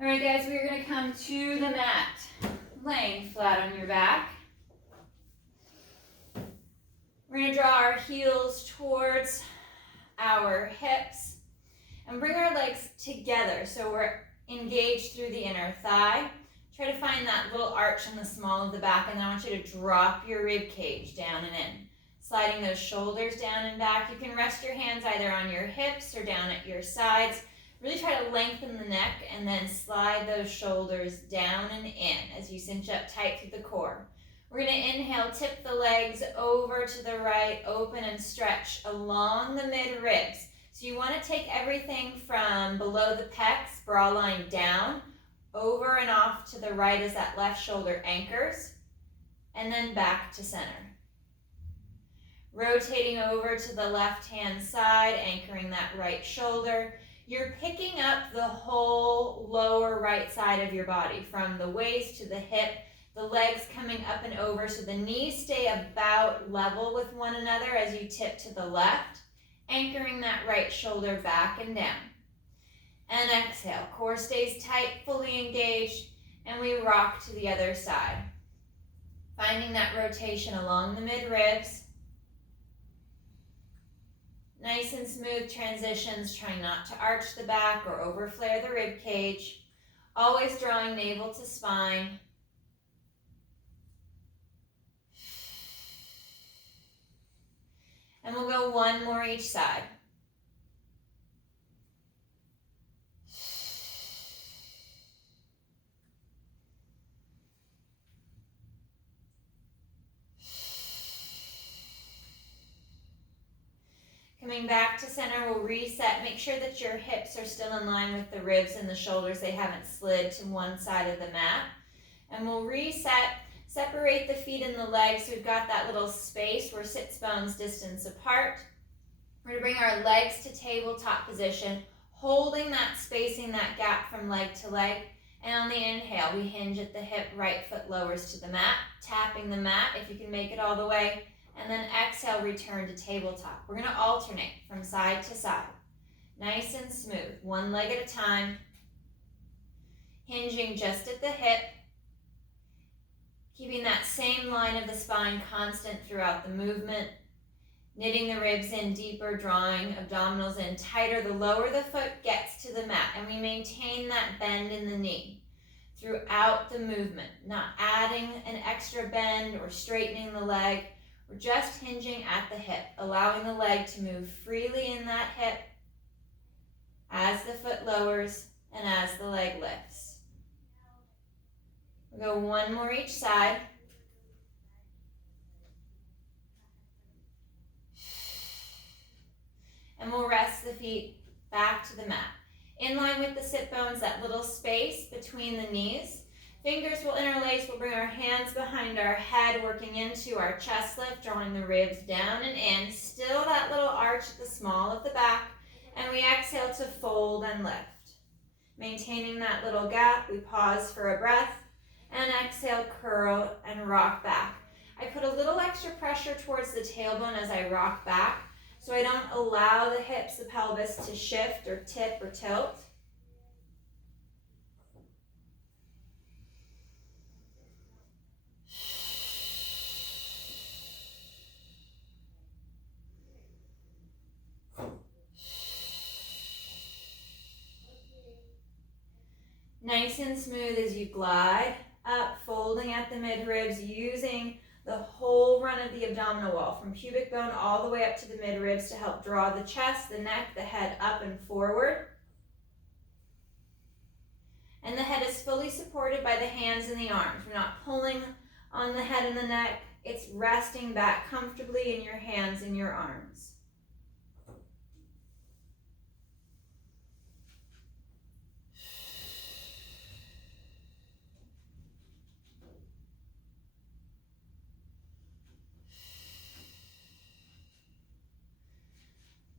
All right, guys, we're going to come to the mat, laying flat on your back. We're going to draw our heels towards our hips and bring our legs together so we're engaged through the inner thigh. Try to find that little arch in the small of the back, and then I want you to drop your rib cage down and in. Sliding those shoulders down and back. You can rest your hands either on your hips or down at your sides. Really try to lengthen the neck and then slide those shoulders down and in as you cinch up tight through the core. We're going to inhale, tip the legs over to the right, open and stretch along the mid ribs. So you want to take everything from below the pecs, bra line down, over and off to the right as that left shoulder anchors, and then back to center. Rotating over to the left-hand side, anchoring that right shoulder. You're picking up the whole lower right side of your body, from the waist to the hip, the legs coming up and over, so the knees stay about level with one another as you tip to the left, anchoring that right shoulder back and down. And exhale, core stays tight, fully engaged, and we rock to the other side. Finding that rotation along the mid-ribs. Nice and smooth transitions, trying not to arch the back or overflare the rib cage. Always drawing navel to spine. And we'll go one more each side. Coming back to center, we'll reset. Make sure that your hips are still in line with the ribs and the shoulders. They haven't slid to one side of the mat. And we'll reset, separate the feet and the legs. So we've got that little space. We're sits bones distance apart. We're going to bring our legs to tabletop position, holding that spacing, that gap from leg to leg. And on the inhale, we hinge at the hip, right foot lowers to the mat, tapping the mat if you can make it all the way. And then exhale, return to tabletop. We're going to alternate from side to side. Nice and smooth, one leg at a time. Hinging just at the hip. Keeping that same line of the spine constant throughout the movement. Knitting the ribs in deeper, drawing abdominals in tighter. The lower the foot gets to the mat. And we maintain that bend in the knee throughout the movement. Not adding an extra bend or straightening the leg. We're just hinging at the hip, allowing the leg to move freely in that hip as the foot lowers and as the leg lifts. We'll go one more each side. And we'll rest the feet back to the mat. In line with the sit bones, that little space between the knees. Fingers will interlace. We'll bring our hands behind our head, working into our chest lift, drawing the ribs down and in. Still that little arch at the small of the back. And we exhale to fold and lift. Maintaining that little gap, we pause for a breath. And exhale, curl and rock back. I put a little extra pressure towards the tailbone as I rock back, so I don't allow the hips, the pelvis to shift or tip or tilt. Nice and smooth as you glide up, folding at the mid-ribs, using the whole run of the abdominal wall, from pubic bone all the way up to the mid-ribs to help draw the chest, the neck, the head up and forward. And the head is fully supported by the hands and the arms. We're not pulling on the head and the neck. It's resting back comfortably in your hands and your arms.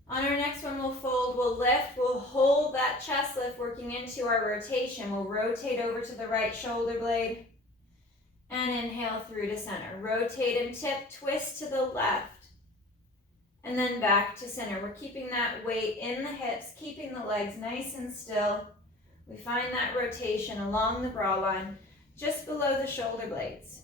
On our next one, we'll fold, we'll lift, we'll hold that chest lift, working into our rotation. We'll rotate over to the right shoulder blade and inhale through to center. Rotate and tip, twist to the left, and then back to center. We're keeping that weight in the hips, keeping the legs nice and still, We find that rotation along the bra line, just below the shoulder blades.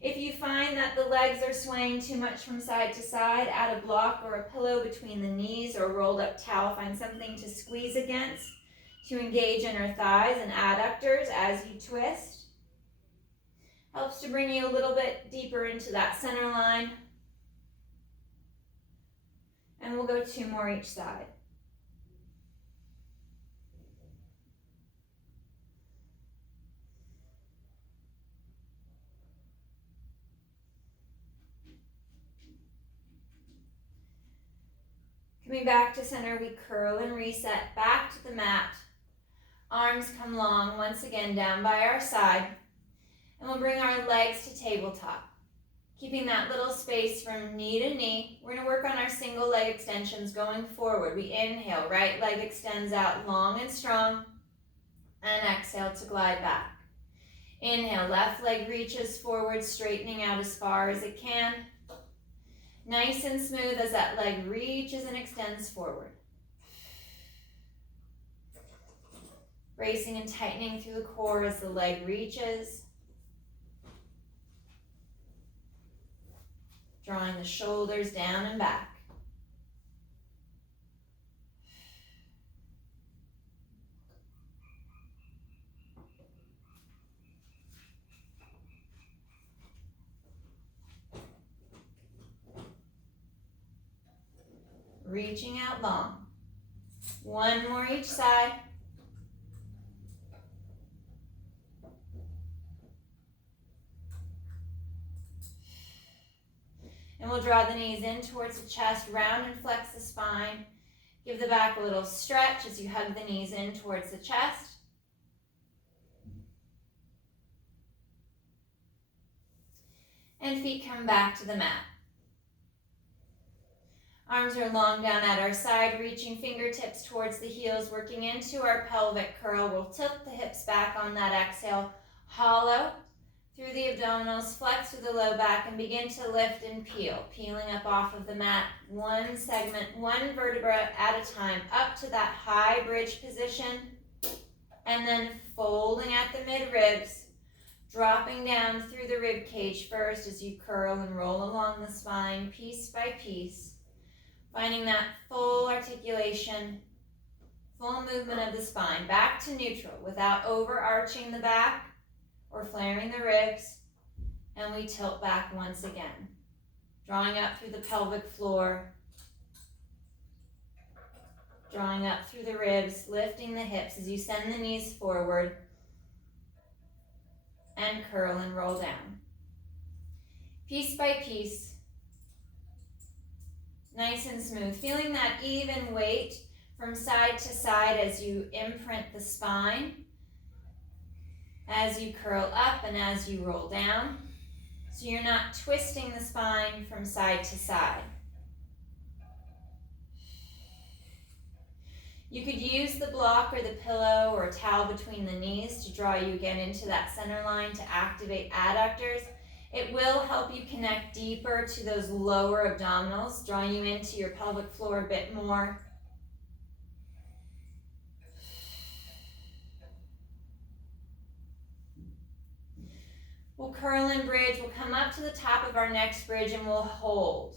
If you find that the legs are swaying too much from side to side, add a block or a pillow between the knees or a rolled up towel. Find something to squeeze against to engage inner thighs and adductors as you twist. Helps to bring you a little bit deeper into that center line. And we'll go 2 more each side. Coming back to center, we curl and reset back to the mat. Arms come long, once again down by our side. And we'll bring our legs to tabletop. Keeping that little space from knee to knee. We're going to work on our single leg extensions going forward. We inhale, right leg extends out long and strong. And exhale to glide back. Inhale, left leg reaches forward, straightening out as far as it can. Nice and smooth as that leg reaches and extends forward. Bracing and tightening through the core as the leg reaches. Drawing the shoulders down and back. Reaching out long. 1 more each side. And we'll draw the knees in towards the chest, round and flex the spine. Give the back a little stretch as you hug the knees in towards the chest. And feet come back to the mat. Arms are long down at our side, reaching fingertips towards the heels, working into our pelvic curl. We'll tilt the hips back on that exhale. Hollow through the abdominals, flex through the low back, and begin to lift and peel. Peeling up off of the mat, 1 segment, 1 vertebra at a time, up to that high bridge position, and then folding at the mid-ribs, dropping down through the rib cage first as you curl and roll along the spine, piece by piece. Finding that full articulation, full movement of the spine, back to neutral without overarching the back or flaring the ribs. And we tilt back once again, drawing up through the pelvic floor, drawing up through the ribs, lifting the hips as you send the knees forward and curl and roll down. Piece by piece. Nice and smooth, feeling that even weight from side to side as you imprint the spine, as you curl up and as you roll down, so you're not twisting the spine from side to side. You could use the block or the pillow or a towel between the knees to draw you again into that center line to activate adductors. It will help you connect deeper to those lower abdominals, drawing you into your pelvic floor a bit more. We'll curl and bridge. We'll come up to the top of our next bridge and we'll hold.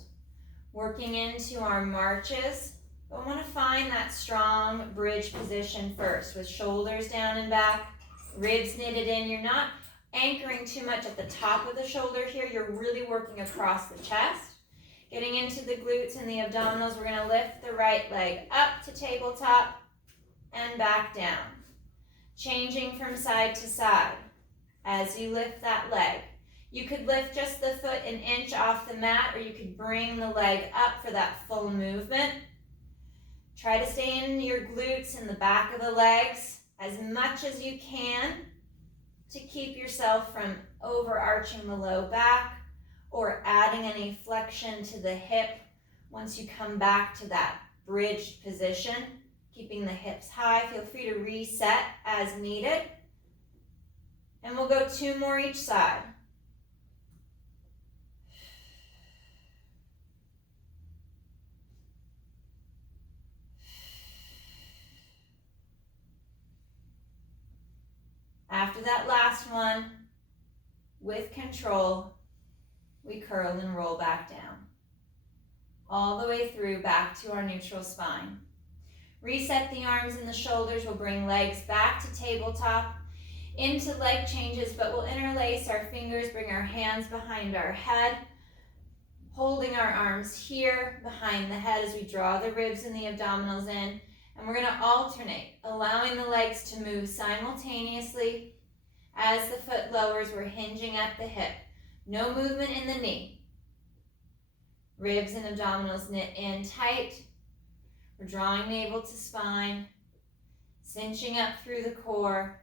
Working into our marches. But I want to find that strong bridge position first with shoulders down and back, ribs knitted in. You're not anchoring too much at the top of the shoulder here. You're really working across the chest. Getting into the glutes and the abdominals, we're going to lift the right leg up to tabletop and back down. Changing from side to side as you lift that leg. You could lift just the foot an inch off the mat, or you could bring the leg up for that full movement. Try to stay in your glutes and the back of the legs as much as you can to keep yourself from overarching the low back or adding any flexion to the hip once you come back to that bridged position. Keeping the hips high. Feel free to reset as needed. And we'll go 2 more each side. after that last one, with control, we curl and roll back down. All the way through back to our neutral spine. Reset the arms and the shoulders. We'll bring legs back to tabletop, into leg changes, but we'll interlace our fingers, bring our hands behind our head, holding our arms here behind the head as we draw the ribs and the abdominals in. And we're going to alternate, allowing the legs to move simultaneously. As the foot lowers, we're hinging at the hip. No movement in the knee. Ribs and abdominals knit in tight. We're drawing navel to spine, cinching up through the core,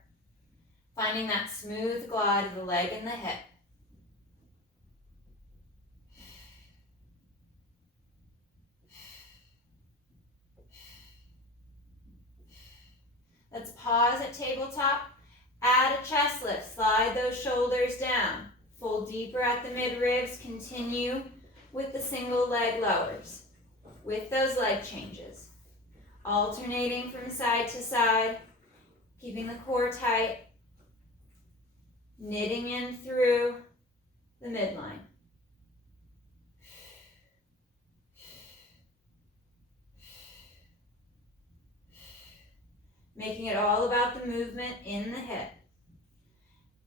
finding that smooth glide of the leg and the hip. Let's pause at tabletop. Add a chest lift. Slide those shoulders down. Fold deeper at the mid-ribs. Continue with the single leg lowers, with those leg changes. Alternating from side to side, keeping the core tight, knitting in through the midline. Making it all about the movement in the hip.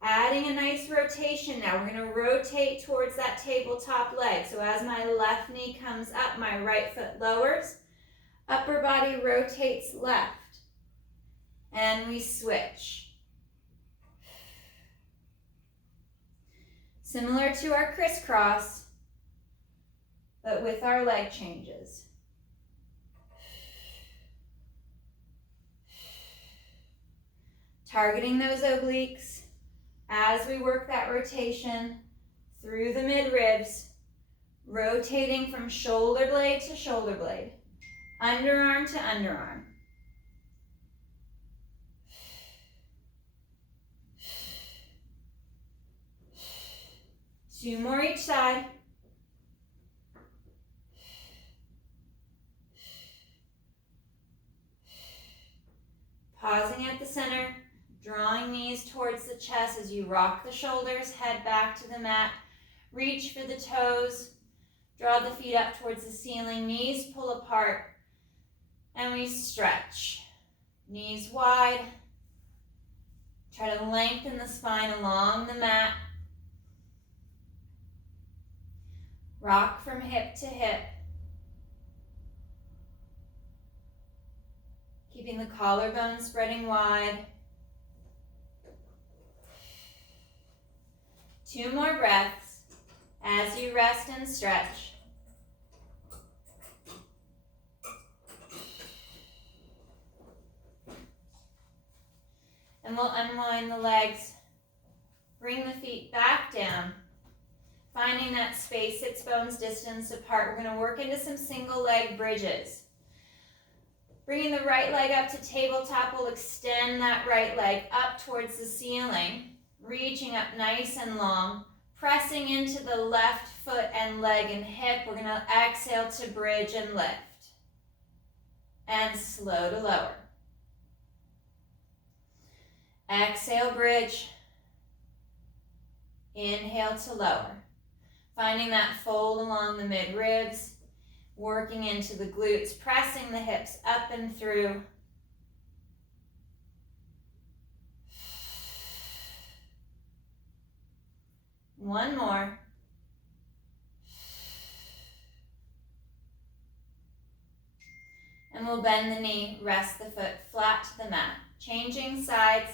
Adding a nice rotation now. We're going to rotate towards that tabletop leg. So as my left knee comes up, my right foot lowers. Upper body rotates left. And we switch. Similar to our crisscross, but with our leg changes. Targeting those obliques as we work that rotation through the mid-ribs, rotating from shoulder blade to shoulder blade, underarm to underarm. Two more each side. Pausing at the center. Drawing knees towards the chest as you rock the shoulders, head back to the mat. Reach for the toes. Draw the feet up towards the ceiling. Knees pull apart. And we stretch. Knees wide. Try to lengthen the spine along the mat. Rock from hip to hip. Keeping the collarbone spreading wide. 2 more breaths as you rest and stretch. And we'll unwind the legs. Bring the feet back down. Finding that space, sits bones distance apart. We're going to work into some single leg bridges. Bringing the right leg up to tabletop, we'll extend that right leg up towards the ceiling. Reaching up nice and long, pressing into the left foot and leg and hip. We're going to exhale to bridge and lift. And slow to lower. Exhale, bridge. Inhale to lower. Finding that fold along the mid-ribs, working into the glutes, pressing the hips up and through. One more. And we'll bend the knee, rest the foot flat to the mat. Changing sides,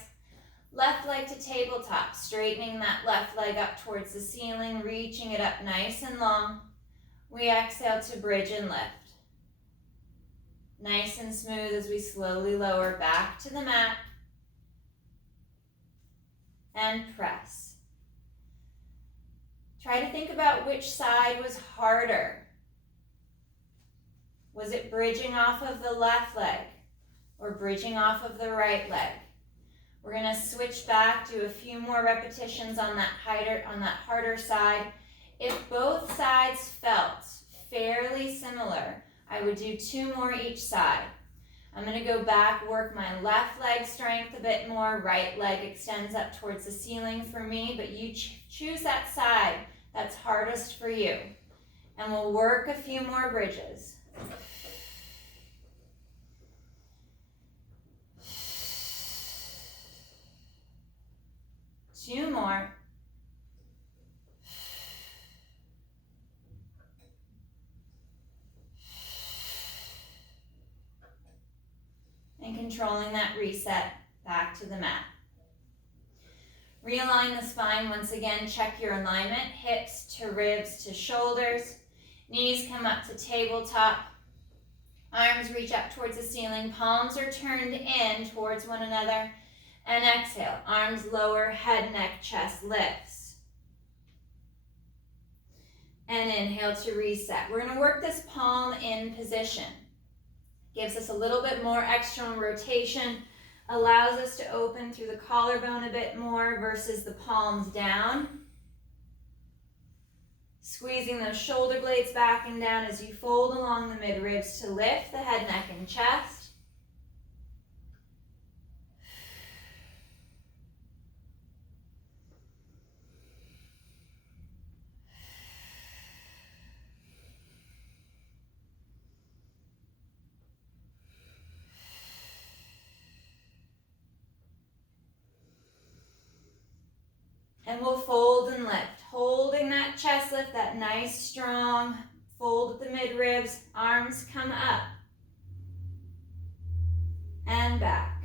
left leg to tabletop, straightening that left leg up towards the ceiling, reaching it up nice and long. We exhale to bridge and lift. Nice and smooth as we slowly lower back to the mat. And press. Try to think about which side was harder. Was it bridging off of the left leg or bridging off of the right leg? We're going to switch back, do a few more repetitions on that harder side. If both sides felt fairly similar, I would do 2 more each side. I'm going to go back, work my left leg strength a bit more. Right leg extends up towards the ceiling for me, but you choose that side that's hardest for you. And we'll work a few more bridges. Two more. And controlling that reset back to the mat. Realign the spine once again. Check your alignment. Hips to ribs to shoulders. Knees come up to tabletop. Arms reach up towards the ceiling. Palms are turned in towards one another. And exhale. Arms lower, head, neck, chest lifts. And inhale to reset. We're going to work this palm in position. Gives us a little bit more external rotation. Allows us to open through the collarbone a bit more versus the palms down. Squeezing those shoulder blades back and down as you fold along the mid-ribs to lift the head, neck, and chest. And we'll fold and lift, holding that chest lift, that nice strong fold at the mid-ribs. Arms come up and back.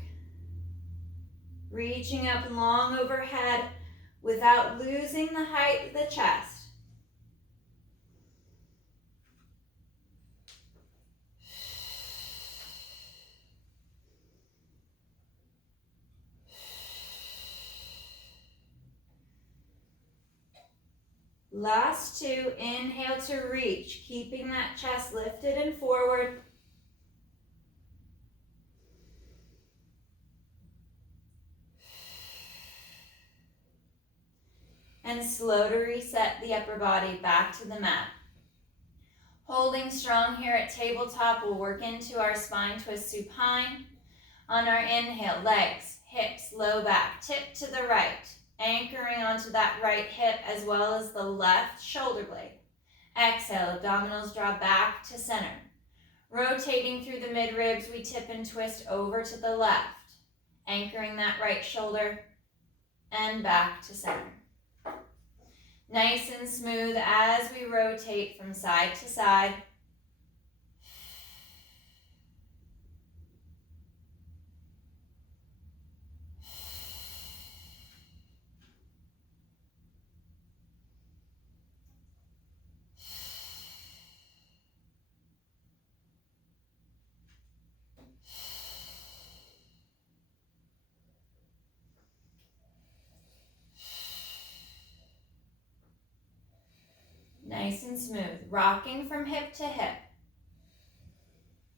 Reaching up long overhead without losing the height of the chest. Last two, inhale to reach, keeping that chest lifted and forward. And slow to reset the upper body back to the mat. Holding strong here at tabletop, we'll work into our spine twist supine. On our inhale, legs, hips, low back, tip to the right. Anchoring onto that right hip as well as the left shoulder blade. Exhale, abdominals draw back to center. Rotating through the mid-ribs, we tip and twist over to the left. Anchoring that right shoulder and back to center. Nice and smooth as we rotate from side to side. Nice and smooth, rocking from hip to hip.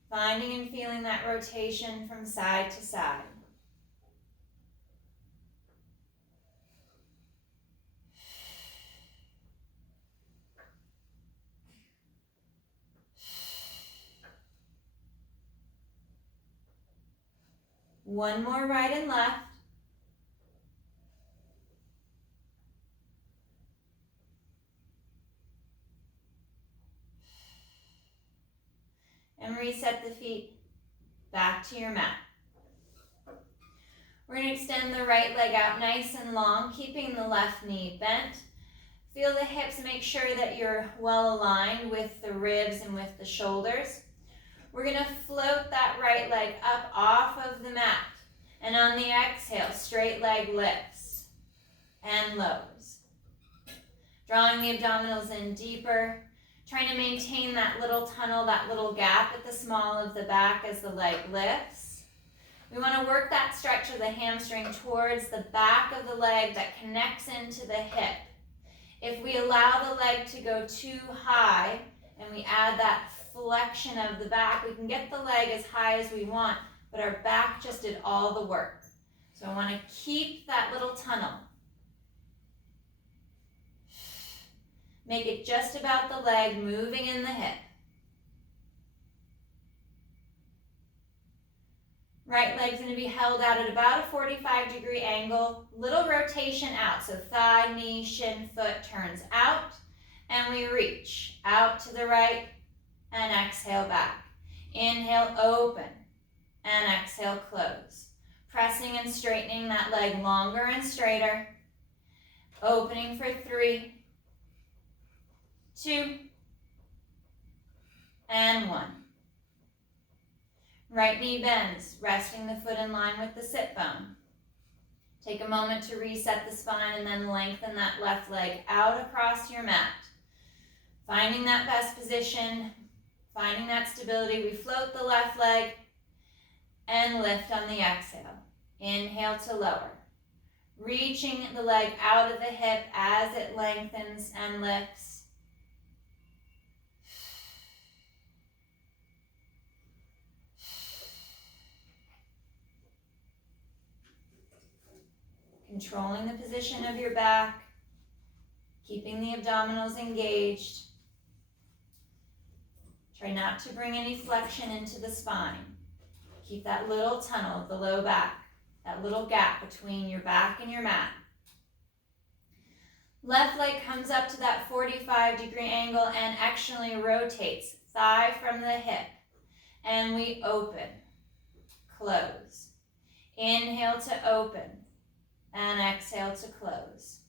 Finding and feeling that rotation from side to side. One more right and left. And reset the feet back to your mat. We're going to extend the right leg out nice and long, keeping the left knee bent. Feel the hips, make sure that you're well aligned with the ribs and with the shoulders. We're going to float that right leg up off of the mat. And on the exhale, straight leg lifts and lowers. Drawing the abdominals in deeper. Trying to maintain that little tunnel, that little gap at the small of the back as the leg lifts. We want to work that stretch of the hamstring towards the back of the leg that connects into the hip. If we allow the leg to go too high and we add that flexion of the back, we can get the leg as high as we want, but our back just did all the work. So I want to keep that little tunnel. Make it just about the leg moving in the hip. Right leg's going to be held out at about a 45-degree angle. Little rotation out. So thigh, knee, shin, foot turns out. And we reach out to the right and exhale back. Inhale, open. And exhale, close. Pressing and straightening that leg longer and straighter. Opening for 3, 2, and 1. Right knee bends, resting the foot in line with the sit bone. Take a moment to reset the spine and then lengthen that left leg out across your mat. Finding that best position, finding that stability. We float the left leg and lift on the exhale. Inhale to lower. Reaching the leg out of the hip as it lengthens and lifts. Controlling the position of your back, keeping the abdominals engaged. Try not to bring any flexion into the spine. Keep that little tunnel of the low back, that little gap between your back and your mat. Left leg comes up to that 45-degree angle and externally rotates, thigh from the hip. And we open, close. Inhale to open. And exhale to close.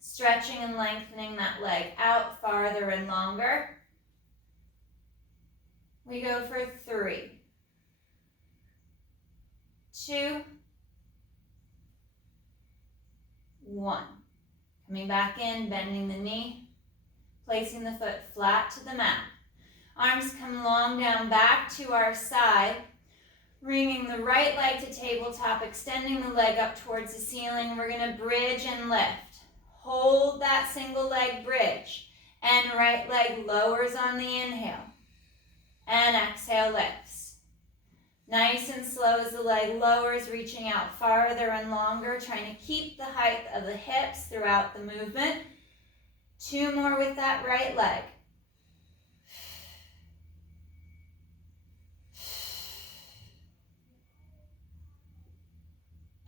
Stretching and lengthening that leg out farther and longer. We go for 3, 2, 1. Coming back in, bending the knee, placing the foot flat to the mat. Arms come long down back to our side. Bringing the right leg to tabletop, extending the leg up towards the ceiling. We're going to bridge and lift. Hold that single leg bridge. And right leg lowers on the inhale. And exhale, lifts. Nice and slow as the leg lowers, reaching out farther and longer, trying to keep the height of the hips throughout the movement. 2 more with that right leg.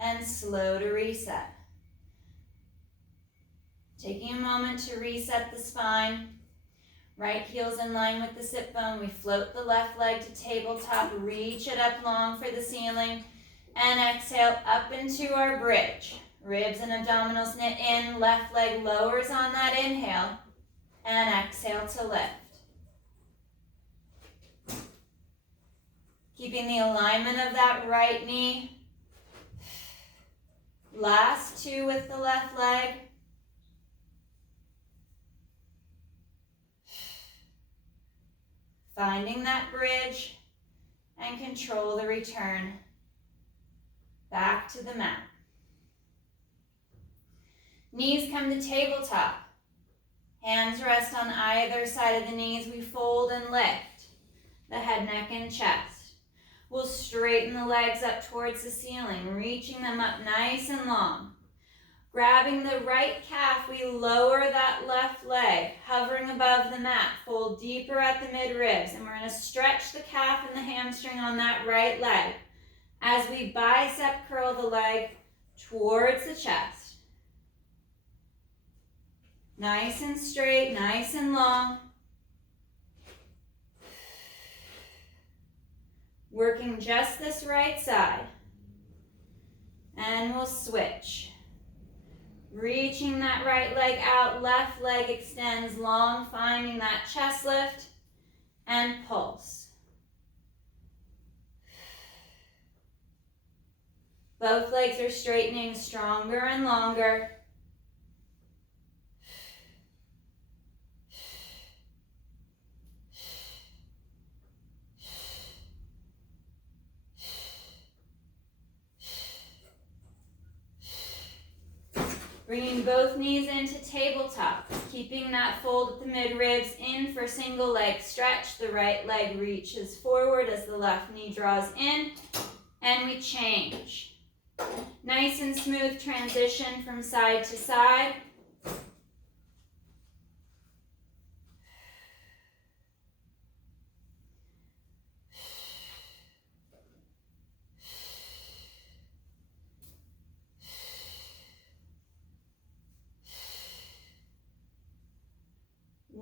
And slow to reset. Taking a moment to reset the spine. Right heel's in line with the sit bone. We float the left leg to tabletop, reach it up long for the ceiling, and exhale up into our bridge. Ribs and abdominals knit in, left leg lowers on that inhale, and exhale to lift. Keeping the alignment of that right knee. Last 2 with the left leg. Finding that bridge and control the return back to the mat. Knees come to tabletop. Hands rest on either side of the knees. We fold and lift the head, neck, and chest. We'll straighten the legs up towards the ceiling, reaching them up nice and long. Grabbing the right calf, we lower that left leg, hovering above the mat. Fold deeper at the mid-ribs, and we're going to stretch the calf and the hamstring on that right leg as we bicep curl the leg towards the chest. Nice and straight, nice and long. Working just this right side. And we'll switch. Reaching that right leg out, left leg extends long, finding that chest lift and pulse. Both legs are straightening stronger and longer. Bringing both knees into tabletop, keeping that fold at the mid-ribs in for single leg stretch. The right leg reaches forward as the left knee draws in, and we change. Nice and smooth transition from side to side.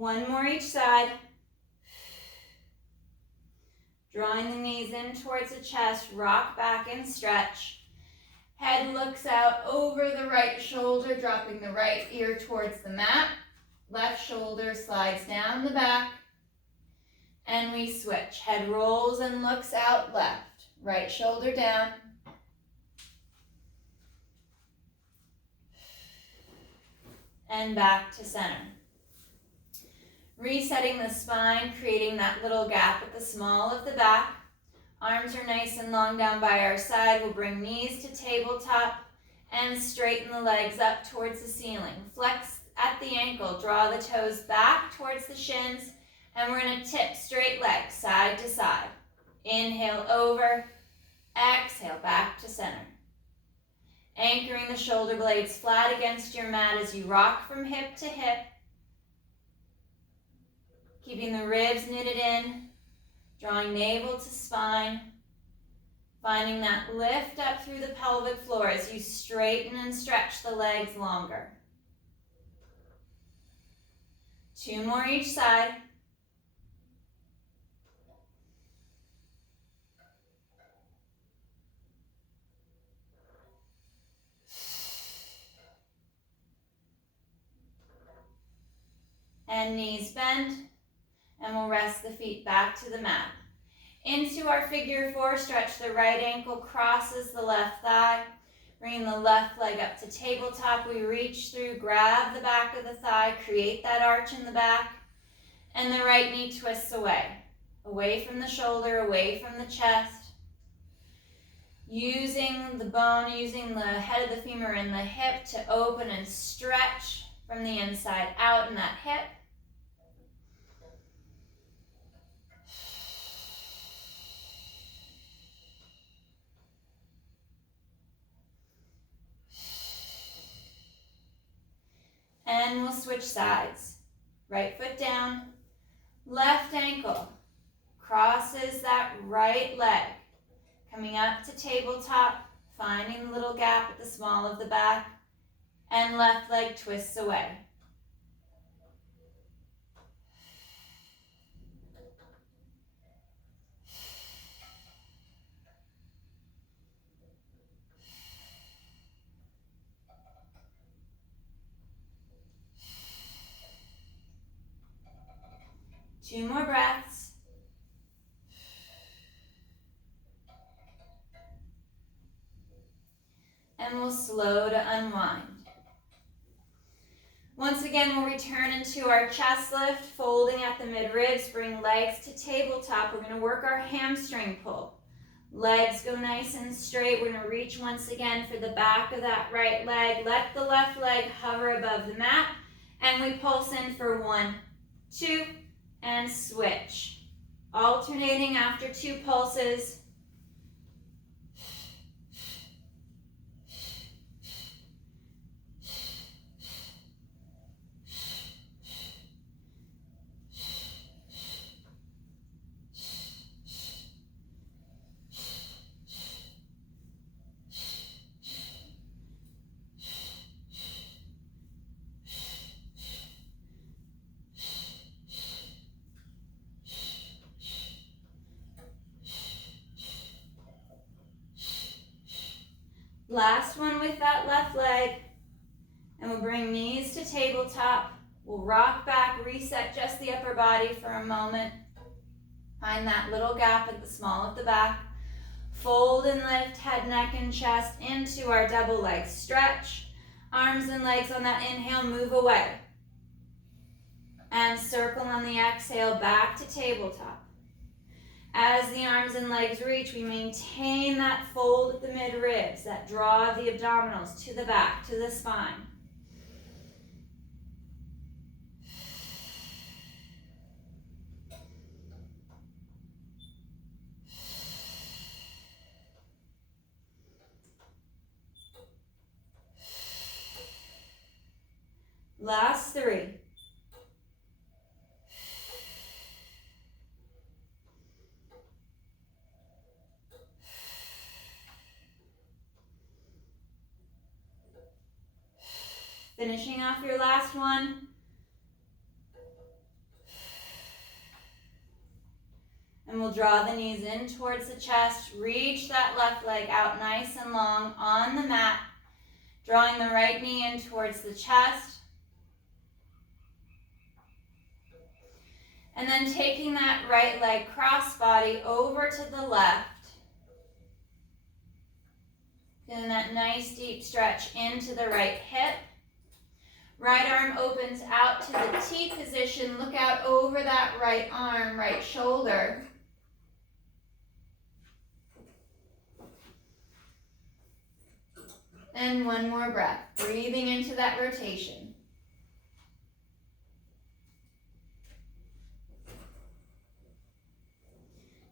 One more each side. Drawing the knees in towards the chest, rock back and stretch. Head looks out over the right shoulder, dropping the right ear towards the mat. Left shoulder slides down the back. And we switch. Head rolls and looks out left. Right shoulder down. And back to center. Resetting the spine, creating that little gap at the small of the back. Arms are nice and long down by our side. We'll bring knees to tabletop and straighten the legs up towards the ceiling. Flex at the ankle, draw the toes back towards the shins, and we're going to tip straight legs side to side. Inhale over, exhale back to center. Anchoring the shoulder blades flat against your mat as you rock from hip to hip. Keeping the ribs knitted in, drawing navel to spine. Finding that lift up through the pelvic floor as you straighten and stretch the legs longer. 2 more each side. And knees bend, and we'll rest the feet back to the mat. Into our figure 4, stretch the right ankle, crosses the left thigh. Bringing the left leg up to tabletop, we reach through, grab the back of the thigh, create that arch in the back, and the right knee twists away. Away from the shoulder, away from the chest. Using the bone, using the head of the femur and the hip to open and stretch from the inside out in that hip. And we'll switch sides. Right foot down, left ankle crosses that right leg. Coming up to tabletop, finding the little gap at the small of the back, and left leg twists away. Two more breaths. And we'll slow to unwind. Once again, we'll return into our chest lift, folding at the mid-ribs, bring legs to tabletop. We're going to work our hamstring pull. Legs go nice and straight. We're going to reach once again for the back of that right leg. Let the left leg hover above the mat, and we pulse in for 1, 2, and switch. Alternating after 2 pulses. Last one with that left leg, and we'll bring knees to tabletop. We'll rock back, reset just the upper body for a moment. Find that little gap at the small of the back. Fold and lift head, neck, and chest into our double leg stretch. Arms and legs on that inhale, move away. And circle on the exhale back to tabletop. As the arms and legs reach, we maintain that fold at the mid-ribs, that draw of the abdominals to the back, to the spine. Last 3. Finishing off your last one. And we'll draw the knees in towards the chest. Reach that left leg out nice and long on the mat. Drawing the right knee in towards the chest. And then taking that right leg cross-body over to the left. Feeling that nice deep stretch into the right hip. Right arm opens out to the T position. Look out over that right arm, right shoulder. And one more breath, breathing into that rotation.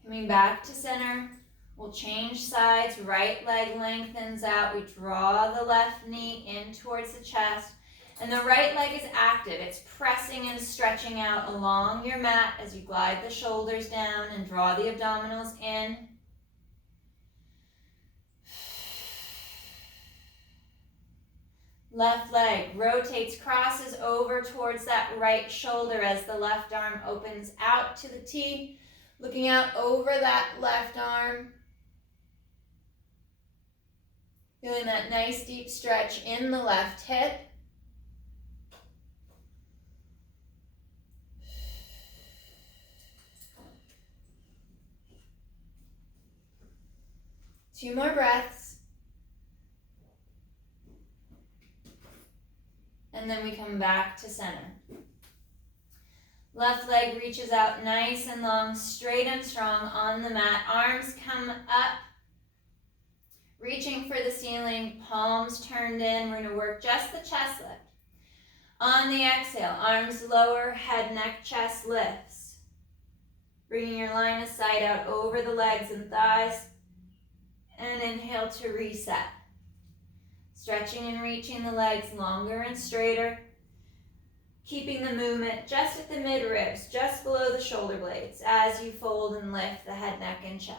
Coming back to center, we'll change sides. Right leg lengthens out. We draw the left knee in towards the chest. And the right leg is active. It's pressing and stretching out along your mat as you glide the shoulders down and draw the abdominals in. Left leg rotates, crosses over towards that right shoulder as the left arm opens out to the T. Looking out over that left arm. Feeling that nice deep stretch in the left hip. Two more breaths. And then we come back to center. Left leg reaches out nice and long, straight and strong on the mat. Arms come up, reaching for the ceiling, palms turned in. We're going to work just the chest lift. On the exhale, arms lower, head, neck, chest lifts. Bringing your line of sight out over the legs and thighs. And inhale to reset. Stretching and reaching the legs longer and straighter. Keeping the movement just at the mid-ribs, just below the shoulder blades, as you fold and lift the head, neck, and chest.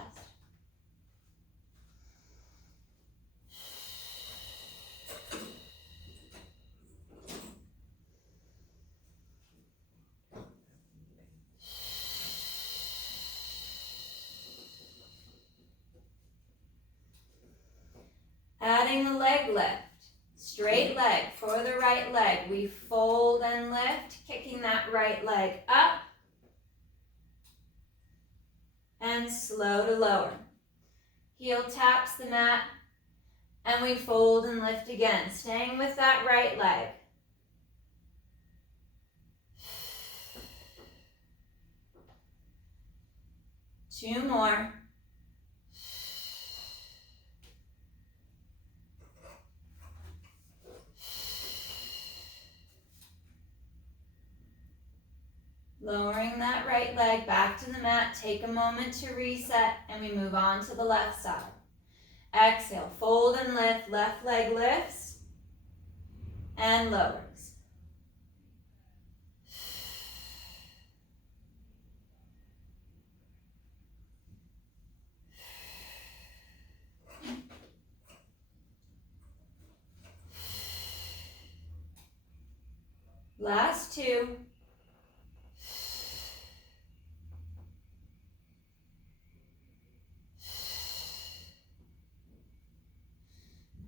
Adding the leg lift. Straight leg for the right leg. We fold and lift, kicking that right leg up. And slow to lower. Heel taps the mat. And we fold and lift again, staying with that right leg. Two more. Lowering that right leg back to the mat. Take a moment to reset and we move on to the left side. Exhale, fold and lift. Left leg lifts and lowers. Last two.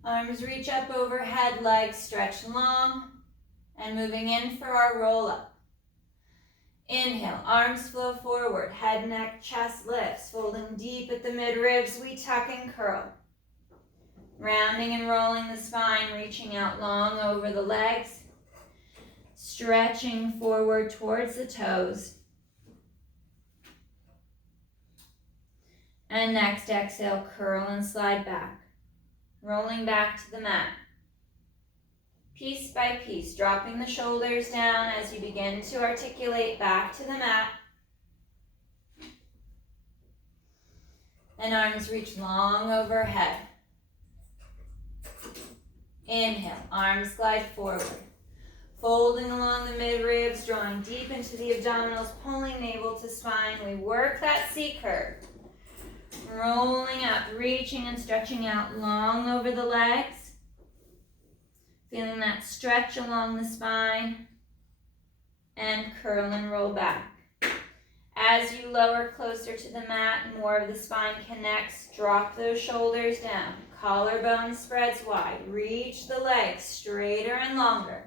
Arms reach up overhead, legs stretch long, and moving in for our roll up. Inhale, arms flow forward, head, neck, chest lifts, folding deep at the mid-ribs, we tuck and curl. Rounding and rolling the spine, reaching out long over the legs, stretching forward towards the toes. And next exhale, curl and slide back. Rolling back to the mat. Piece by piece, dropping the shoulders down as you begin to articulate back to the mat. And arms reach long overhead. Inhale, arms glide forward. Folding along the mid-ribs, drawing deep into the abdominals, pulling navel to spine. We work that C curve. Rolling up, reaching and stretching out long over the legs. Feeling that stretch along the spine. And curl and roll back. as you lower closer to the mat, more of the spine connects. Drop those shoulders down. Collarbone spreads wide. Reach the legs straighter and longer.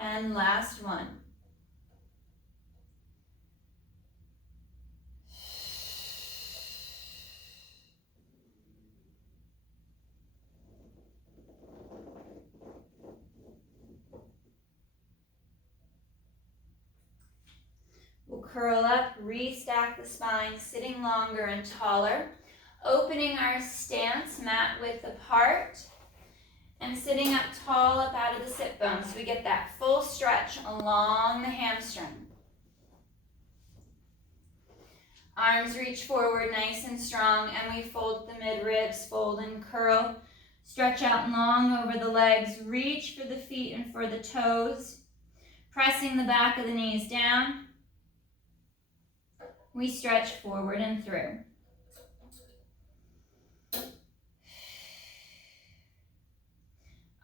And last one. We'll curl up, restack the spine, sitting longer and taller, opening our stance, mat width apart, and sitting up tall up out of the sit bones. So we get that full stretch along the hamstring. Arms reach forward nice and strong, and we fold the mid-ribs, fold and curl. Stretch out long over the legs, reach for the feet and for the toes, pressing the back of the knees down. We stretch forward and through.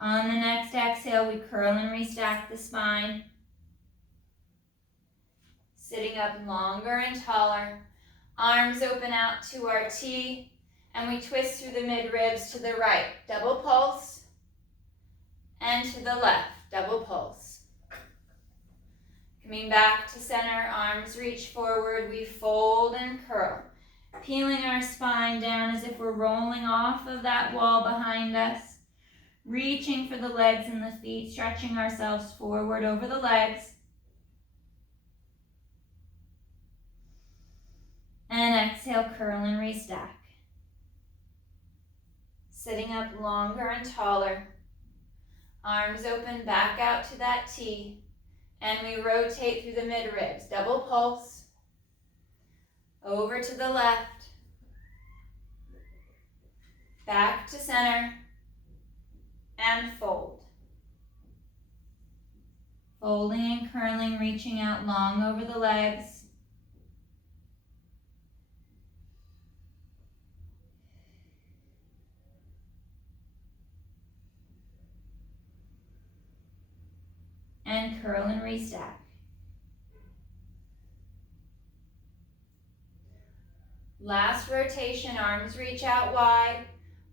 On the next exhale, we curl and restack the spine. Sitting up longer and taller. Arms open out to our T, and we twist through the mid-ribs to the right. Double pulse. And to the left, double pulse. Coming back to center, arms reach forward. We fold and curl. Peeling our spine down as if we're rolling off of that wall behind us. Reaching for the legs and the feet, stretching ourselves forward over the legs. And exhale, curl and restack. Sitting up longer and taller. Arms open back out to that T. And we rotate through the mid-ribs. Double pulse. Over to the left. Back to center. And fold. Folding and curling, reaching out long over the legs. And curl and restack. Last rotation, arms reach out wide.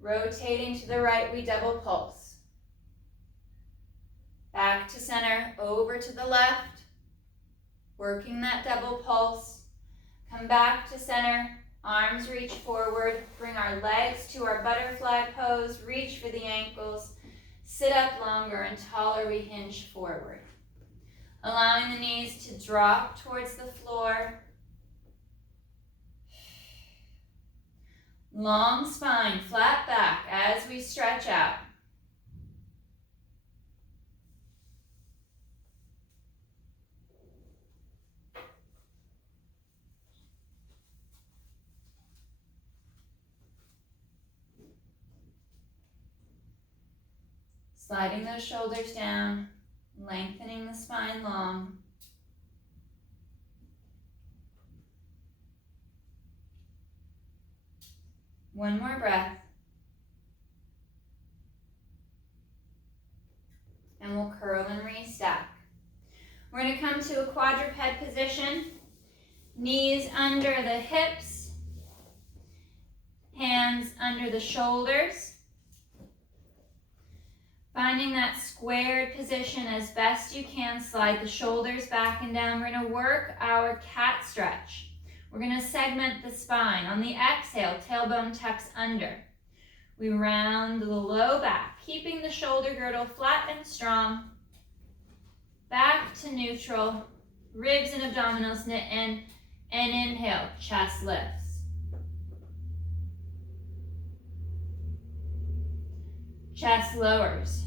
Rotating to the right, we double pulse. Back to center, over to the left. Working that double pulse. Come back to center, arms reach forward. Bring our legs to our butterfly pose. Reach for the ankles. Sit up longer and taller, we hinge forward. Allowing the knees to drop towards the floor. Long spine, flat back as we stretch out. Sliding those shoulders down, lengthening the spine long. One more breath. And we'll curl and restack. We're going to come to a quadruped position. Knees under the hips. Hands under the shoulders. Finding that squared position as best you can. Slide the shoulders back and down. We're going to work our cat stretch. We're going to segment the spine. On the exhale, tailbone tucks under. We round the low back, keeping the shoulder girdle flat and strong. Back to neutral. Ribs and abdominals knit in. And inhale, chest lifts. Chest lowers.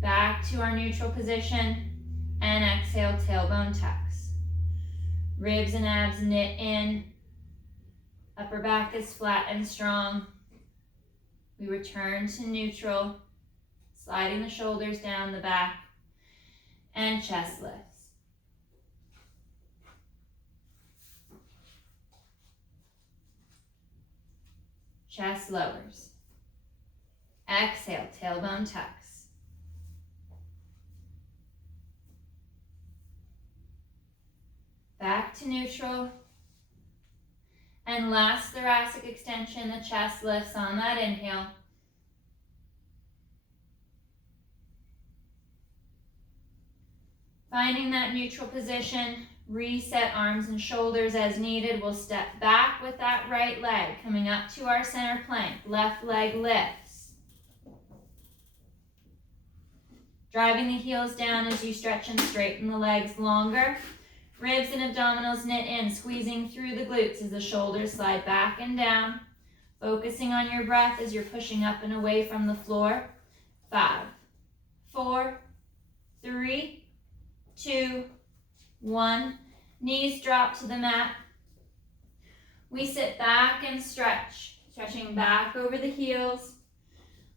Back to our neutral position. And exhale, tailbone tucks. Ribs and abs knit in. Upper back is flat and strong. We return to neutral, sliding the shoulders down the back, and chest lifts. Chest lowers. Exhale, tailbone tucks. Back to neutral. And last thoracic extension, the chest lifts on that inhale. Finding that neutral position, reset arms and shoulders as needed. We'll step back with that right leg, coming up to our center plank. Left leg lifts. Driving the heels down as you stretch and straighten the legs longer. Ribs and abdominals knit in, squeezing through the glutes as the shoulders slide back and down. Focusing on your breath as you're pushing up and away from the floor. 5, 4, 3, 2, 1. Knees drop to the mat. We sit back and stretch, stretching back over the heels.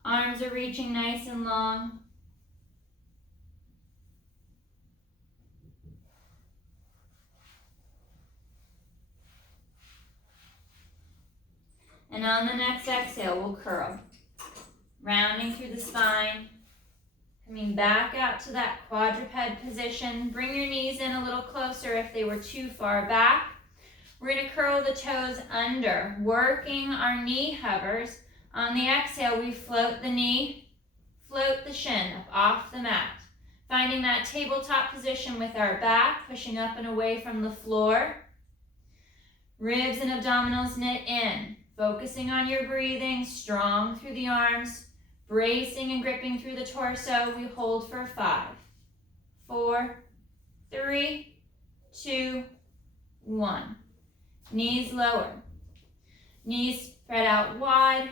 Arms are reaching nice and long. And on the next exhale, we'll curl. Rounding through the spine. Coming back out to that quadruped position. Bring your knees in a little closer if they were too far back. We're going to curl the toes under, working our knee hovers. On the exhale, we float the knee, float the shin up off the mat. Finding that tabletop position with our back, pushing up and away from the floor. Ribs and abdominals knit in. Focusing on your breathing, strong through the arms, bracing and gripping through the torso. We hold for 5, 4, 3, 2, 1. Knees lower. Knees spread out wide.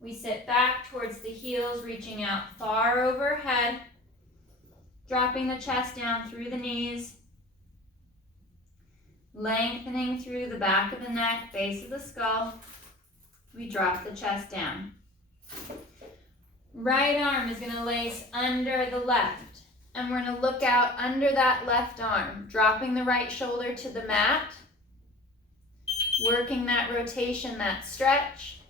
We sit back towards the heels, reaching out far overhead, dropping the chest down through the knees, lengthening through the back of the neck, base of the skull. We drop the chest down. Right arm is going to lace under the left. And we're going to look out under that left arm, dropping the right shoulder to the mat, working that rotation, that stretch.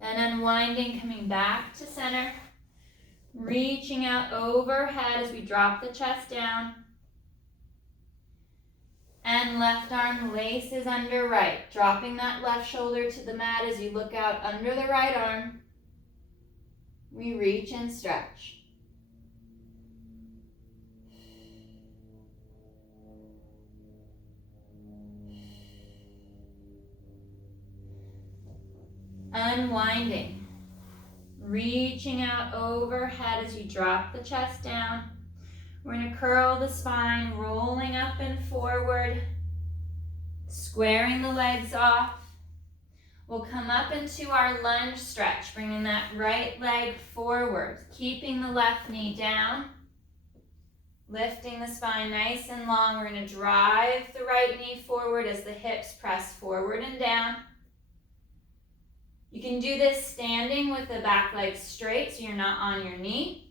And unwinding, coming back to center, reaching out overhead as we drop the chest down. And left arm laces under right, dropping that left shoulder to the mat as you look out under the right arm. We reach and stretch. Unwinding, reaching out overhead as you drop the chest down. We're going to curl the spine, rolling up and forward, squaring the legs off. We'll come up into our lunge stretch, bringing that right leg forward, keeping the left knee down, lifting the spine nice and long. We're going to drive the right knee forward as the hips press forward and down. You can do this standing with the back leg straight so you're not on your knee.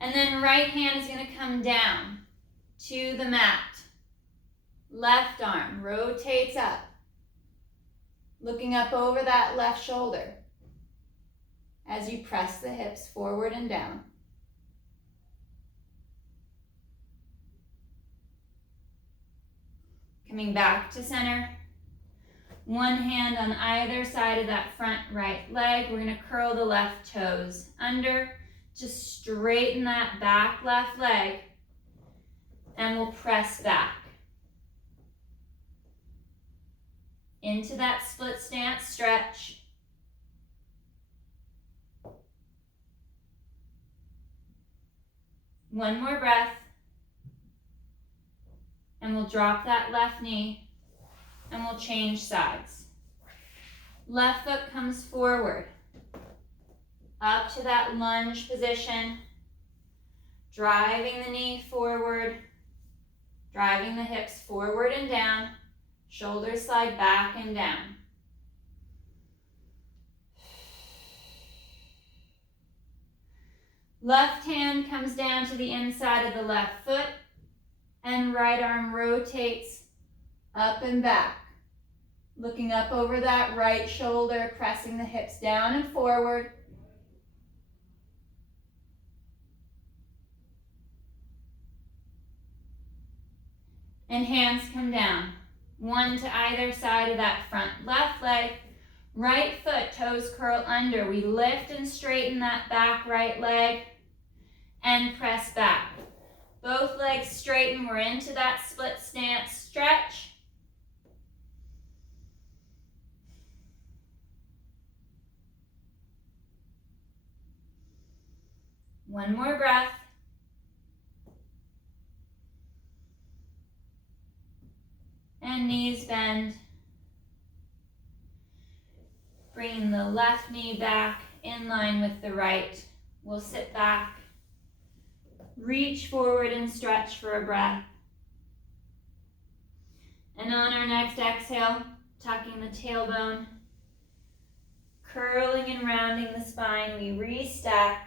And then right hand is going to come down to the mat. Left arm rotates up, looking up over that left shoulder as you press the hips forward and down. Coming back to center. One hand on either side of that front right leg. We're going to curl the left toes under. Just straighten that back left leg and we'll press back into that split stance stretch. One more breath and we'll drop that left knee and we'll change sides. Left foot comes forward. Up to that lunge position. Driving the knee forward, driving the hips forward and down. Shoulders slide back and down. Left hand comes down to the inside of the left foot, and right arm rotates up and back. Looking up over that right shoulder, pressing the hips down and forward. And hands come down. One to either side of that front left leg. Right foot, toes curl under. We lift and straighten that back right leg and press back. Both legs straighten. We're into that split stance stretch. One more breath. And knees bend. Bringing the left knee back in line with the right. We'll sit back. Reach forward and stretch for a breath. And on our next exhale, tucking the tailbone, curling and rounding the spine, we restack.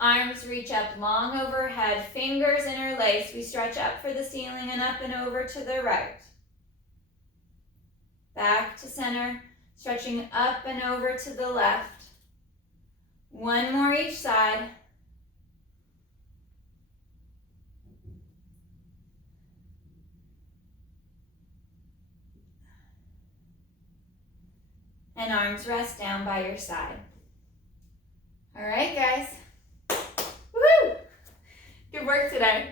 Arms reach up long overhead, fingers interlace. We stretch up for the ceiling and up and over to the right. Back to center, stretching up and over to the left. One more each side. And arms rest down by your side. All right, guys. Woo! Good work today.